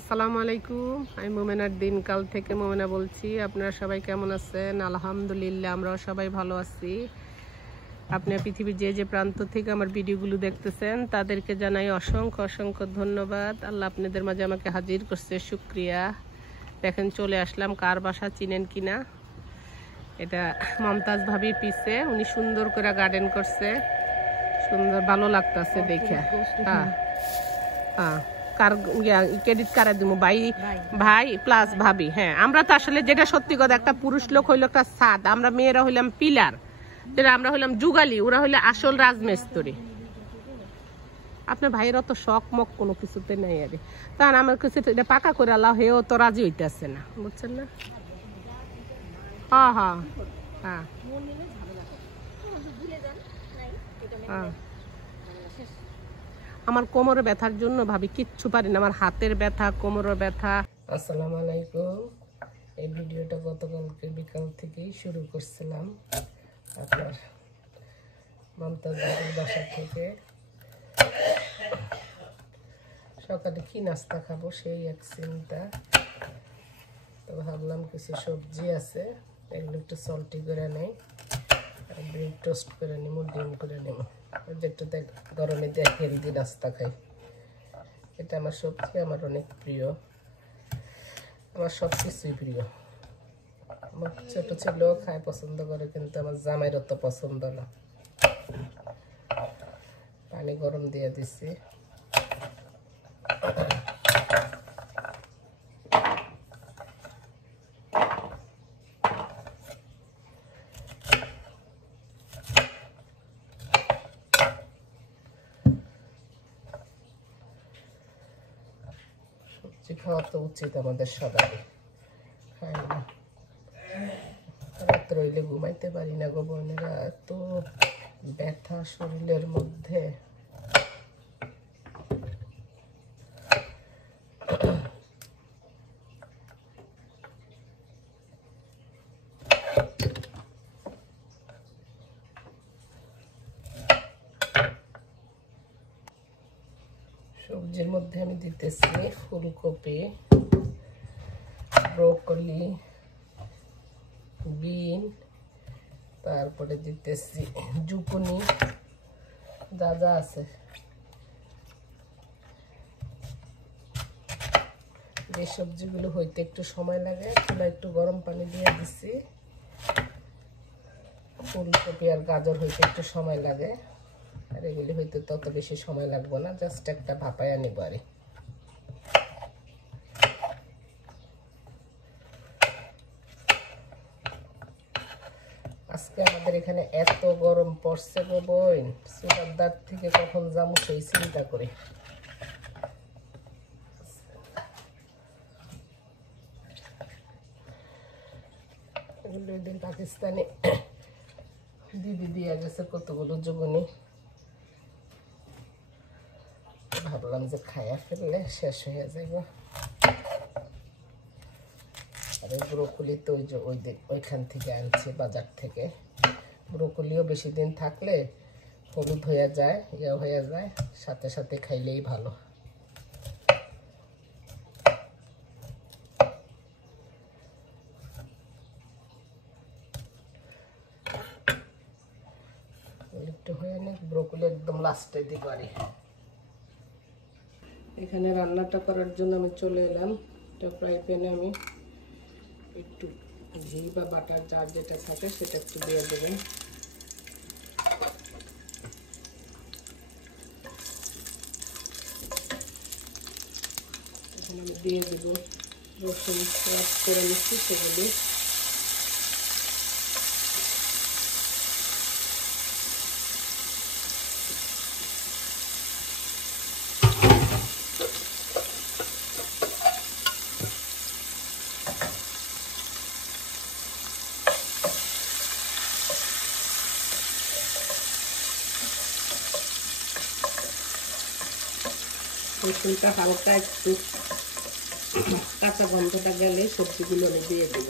আসসালামু আলাইকুম। আমি মোমেনার দিনকাল থেকে মোমেনা বলছি। আপনারা সবাই কেমন আছেন? আলহামদুলিল্লাহ, আমরাও সবাই ভালো আছি। আপনারা পৃথিবীর যে প্রান্ত থেকে আমার ভিডিওগুলো দেখতেছেন তাদেরকে জানাই অসংখ্য অসংখ্য ধন্যবাদ। আল্লাহ আপনাদের মাঝে আমাকে হাজির করছে, শুক্রিয়া। দেখেন চলে আসলাম, কার বাসা চিনেন কিনা। এটা মমতাজ ভাবির পিছে, উনি সুন্দর করে গার্ডেন করছে, সুন্দর ভালো লাগতেছে দেখে। হ্যাঁ হ্যাঁ, ক্রেডিট কারে দিব? ভাই প্লাস ভাবি। হ্যাঁ, আমরা তো আসলে যেটা সত্যি কথা, একটা পুরুষ লোক হইলো একটা ছাদ, আমরা মেয়েরা হইলাম পিলার, যেটা আমরা হইলাম যুগালি, ওরা হইলে আসল রাজমিস্ত্রি। আপনার ভাইয়ের অত শখ মক কোনো কিছুতে নেই আরে, তার আমার কিছু এটা পাকা করে আল্লাহ, হেও তো রাজি হইতেছে না, বুঝছেন না? হ্যাঁ হ্যাঁ হ্যাঁ হ্যাঁ, আমার কোমরে ব্যথার জন্য ভাবি কিচ্ছু পারি না, আমার হাতের ব্যথা, কোমরের ব্যথা। আসসালামু আলাইকুম। এই ভিডিওটা গতকালকে বিকাল থেকেই শুরু করছিলাম আপনার মমতাজ বাসা থেকে। সকালে কি নাস্তা খাবো সেই এক চিন্তা, তো ভাবলাম কিছু সবজি আছে, এগুলো একটু সল্টি করে নেই, ব্রেড টোস্ট করে নিব, ডিম করে নিব, যেটাতে গরমে দিয়ে হেলদি নাস্তা খাই। এটা আমার সবজি, আমার অনেক প্রিয়, আমার সব কিছুই প্রিয়। আমার ছোট ছেলেও খায়, পছন্দ করে, কিন্তু আমার জামাইয়ের অত পছন্দ না। পানি গরম দিয়ে দিচ্ছি, সবজি খাওয়া তো উচিত আমাদের সবাই, খাই না। রাত্রে হইলে ঘুমাইতে পারি না গো বোনেরা, এত ব্যথা শরীরের মধ্যে। সবজির মধ্যে আমি দিতেছি ফুলকপি, ব্রোকলি, বিন, তারপরে দিতেছি জুকুনি, যা যা আছে। যে সবজিগুলো হইতে একটু সময় লাগে, চুলা একটু গরম পানি দিয়ে দিচ্ছি। ফুলকপি আর গাজর হইতে একটু সময় লাগে, আর এগুলি হইতে তত বেশি সময় লাগবে না, জাস্ট একটা ভাপায়া নিব। আর আজকে আমাদের এখানে এত গরম পড়ছে গো বোন, চুলার দাঁত থেকে কখন যাবো সেই চিন্তা করি। ওই দিন পাকিস্তানে দিদি দিয়ে গেছে কতগুলো জুগুনি, ভাবলাম যে খায়া ফেললে শেষ হয়ে যাবে। আর এই ব্রোকলি তো ওইখান থেকে আনছি, বাজার থেকে। ব্রোকলিও বেশি দিন থাকলে হলুদ হয়ে যায়, ইয়া হয়ে যায়, সাথে সাথে খাইলেই ভালো। একটু হয়ে নে, ব্রোকলি একদম লাস্টে দিব। আর এখানে রান্নাটা করার জন্য আমি চলে এলাম। একটা ফ্রাই প্যানে আমি একটু ঘি বা বাটার, যার যেটা থাকে সেটা একটু দিয়ে দেবেন। এখানে আমি দিয়ে দেবো রসুন ক্রাশ করে নিচ্ছি, সেগুলি রসুনটা হালকা একটু কাঁচা গন্ধটা গেলে সবজিগুলো আমি দিয়ে দেব।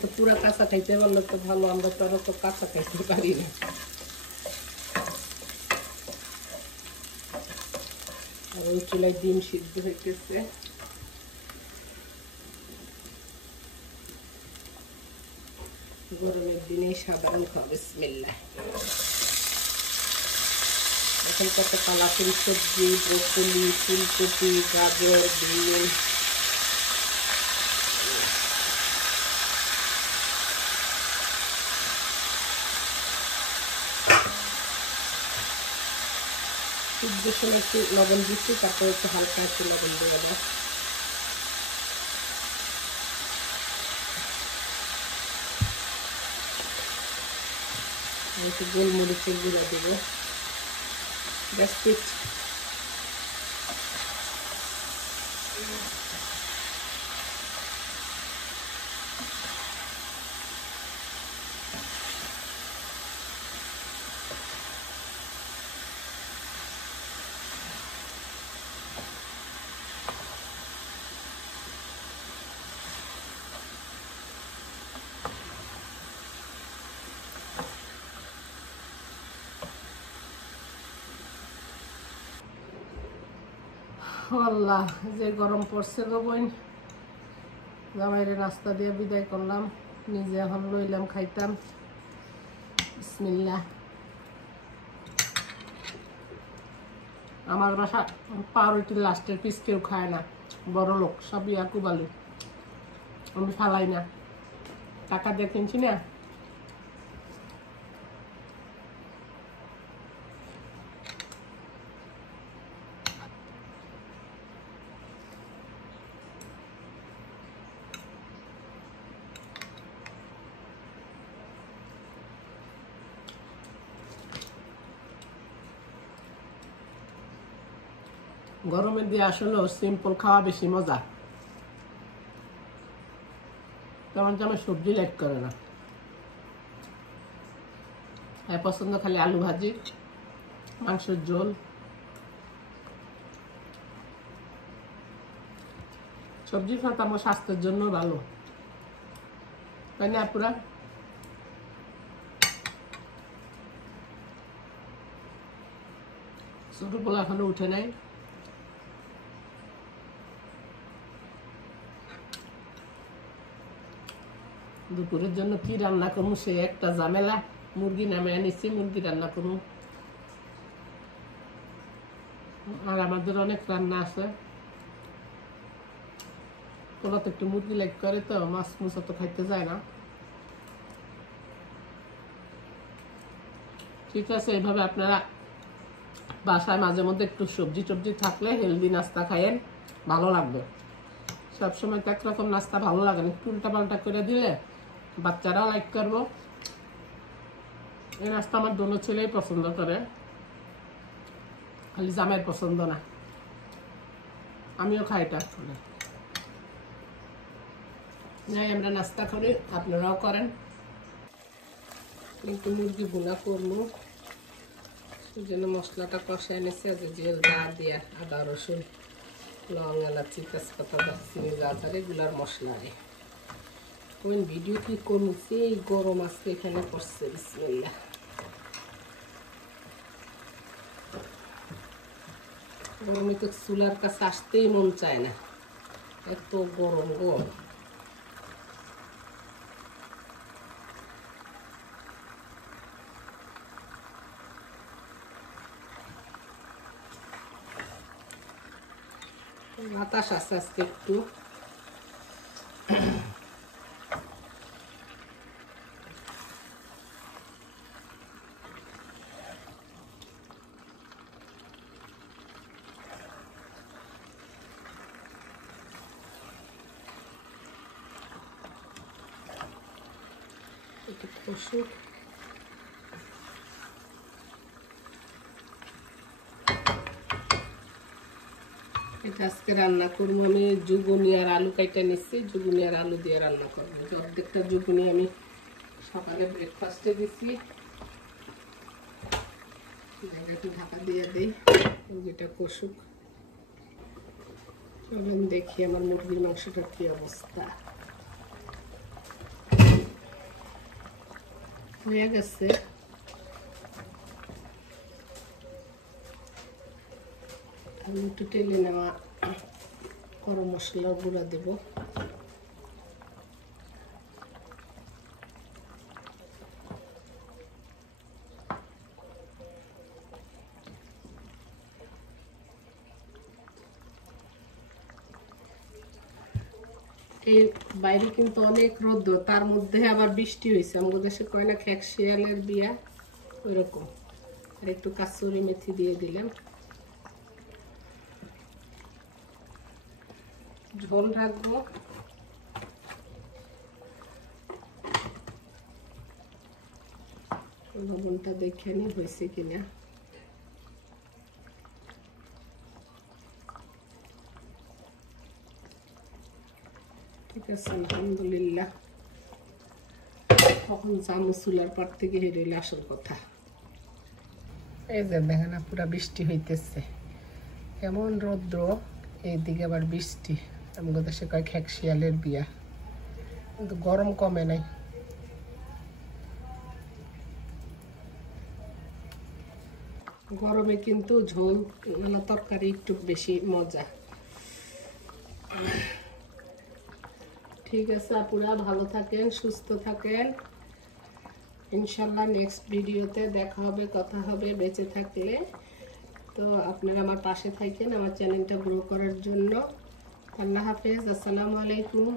তো পুরো কাঁচা খাইতে পারলে তো ভালো, আমরা তো আরো তো কাঁচা খাইতে পারি না। আর ওই চুলায় ডিম সিদ্ধ হইতেছে। গরমের দিনে সাধারণ খাওয়া। বিসমিল্লাহ। এখন কত কালাফুল সবজি, ব্রকলি, ফুলকপি, গাজর, বিন, সিদ্ধের সময় একটু লবণ দিচ্ছি, তারপরে একটু হালকা একটু লবণ দেওয়া যায়। একটু গোলমরিচের গুঁড়া দেবো। That's it. আল্লাহ, যে গরম পড়ছে গো বোন। জামাইরে নাস্তা দিয়ে বিদায় করলাম, নিজে এখন লইলাম খাইতাম। বিসমিল্লাহ। আমার বাসা পাউরুটির লাস্টের পিস কেউ খায় না, বড় লোক সবই আকুবালু। আমি ফালাই না, টাকা দিয়ে কিনছি না। গরমের দিয়ে আসলে সিম্পল খাওয়া বেশি মজা। তেমন আমার সবজি লাইক করে না, পছন্দ খালি আলু ভাজি, মাংসের ঝোল। সবজি খাওয়া আমার স্বাস্থ্যের জন্য ভালো, তাই না আপুরা? ছোট পোলা এখনো উঠে নাই। দুপুরের জন্য কি রান্না করবো সে একটা ঝামেলা। মুরগি নামে আনিছি, মুরগি রান্না করবো। আর আমাদের অনেক রান্না আছে। পোলা তো একটু মুরগি লাইক করে, তো মাছ মুছা তো খাইতে যায় না। ঠিক আছে, এইভাবে আপনারা বাসায় মাঝে মধ্যে একটু সবজি টবজি থাকলে হেলদি নাস্তা খাইয়েন, ভালো লাগবে। সবসময় তো একরকম নাস্তা ভালো লাগে না, একটু উল্টা পাল্টা করে দিলে বাচ্চারাও লাইক করবো। এই নাস্তা আমার দোনো ছেলেই পছন্দ করে, খালি জামাইয়ের পছন্দ না। আমিও খাই এটা। যাই আমরা নাস্তা করি, আপনারাও করেন। কিন্তু মুরগি ভুনা করবো, সেই জন্য মশলাটা কষে এনেছি। আজ জিরে দিয়ে আদা রসুন লং এলাচি তেজপাতা দারচিনি গাজর এগুলার মশলা রে। কোন ভিডিও কি করছি, এই গরম আজকে এখানে করছে। বিসমিল্লাহ। গরমে তো চুলার কাছে আসতেই মন চায় না, এত গরম গো। বাতাস আছে আজকে একটু। একটু কষুক। এটা আজকে রান্না করবো আমি জুগুনি আর আলু কাইটা নিচ্ছি, জুগুনি আর আলু দিয়ে রান্না করবো। অর্ধেকটা জুগুনি আমি সকালে ব্রেকফাস্টে দিচ্ছি, একটু ঢাকা দিয়ে দিই, মুরগিটা কষুক। চলুন দেখি আমার মুরগির মাংসটা কি অবস্থা। হয়ে গেছে। আমি একটু টেলে নেওয়া গরম মশলার গুঁড়া দেব। এই বাইরে কিন্তু অনেক রোদ, তার মধ্যে আবার বৃষ্টি হয়েছে। আমাদের দেশে কয় না খেক শিয়ালের বিয়া, ওইরকম। আর একটু কাসুরি মেথি দিয়ে দিলাম। ঝোল রাখবো। লবণটা দেখে নি হয়েছে কিনা। ঠিক আছে, আলহামদুলিল্লাহ। তখন চামচ চুলার পার থেকে হেরে আসল কথা। এই যে দেখেন না, পুরা বৃষ্টি হইতেছে, কেমন রৌদ্র, এইদিকে আবার বৃষ্টি। আমাদের দেশে কয় খেক শিয়ালের বিয়া, কিন্তু গরম কমে নাই। গরমে কিন্তু ঝোল তরকারি একটু বেশি মজা। ঠিক আছে আপুরা, ভালো থাকেন, সুস্থ থাকেন। ইনশাল্লাহ নেক্সট ভিডিওতে দেখা হবে, কথা হবে বেঁচে থাকলে। তো আপনারা আমার পাশে থাকেন আমার চ্যানেলটা গ্রো করার জন্য। আল্লাহ হাফেজ, আসসালামু আলাইকুম।